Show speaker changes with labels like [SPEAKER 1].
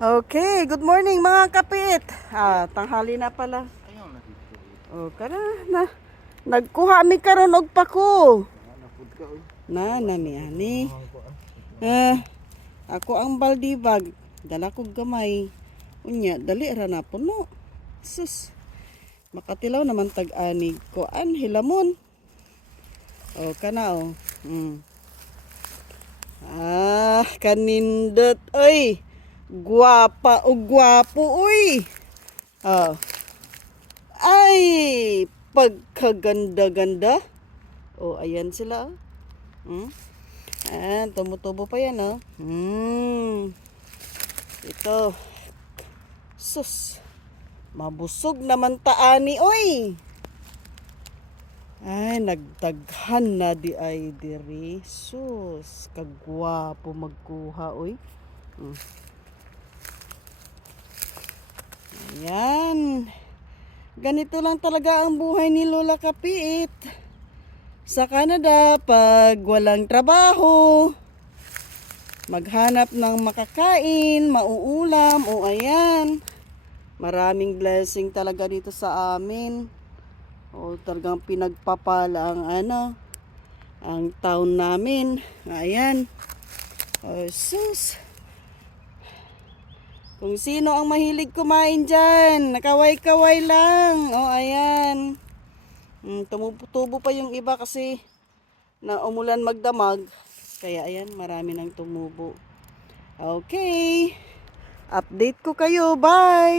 [SPEAKER 1] Okay, good morning mga kapit. Ah, tanghali na pala. Oh, kara na. Nagkuha mi karon og pako. Na nami ani. Eh, ako ang baldibag. Dala kog gamay. Unya, dali ra na puno. Sus. Makatilaw naman tag-anig ko. An, hilamon. Oh, kana oh. Mm. Ah, kanindot. Oy, guwapa o gwapo, uy. Oh. Ay, pagkaganda-ganda. Oh, ayan sila. oh. Hmm? Ah, tumutubo pa yan, oh. Hmm. Ito. Sus. Mabusog naman taani, oy. Ay, nagdaghan na di ay diri. Sus, kagwapo magkuha, oy. Mm. Ayan. Ganito lang talaga ang buhay ni Lola Kapiit. Sa Canada, pag walang trabaho, maghanap ng makakain, mauulam, o ayan. Maraming blessing talaga dito sa amin. O talagang pinagpapala ang ano, ang town namin. Ayan. O sus. Kung sino ang mahilig kumain dyan, nakaway-kaway lang. O ayan. Mm, tumubo pa yung iba kasi na umulan magdamag. Kaya ayan, marami nang tumubo. Okay. Update ko kayo. Bye!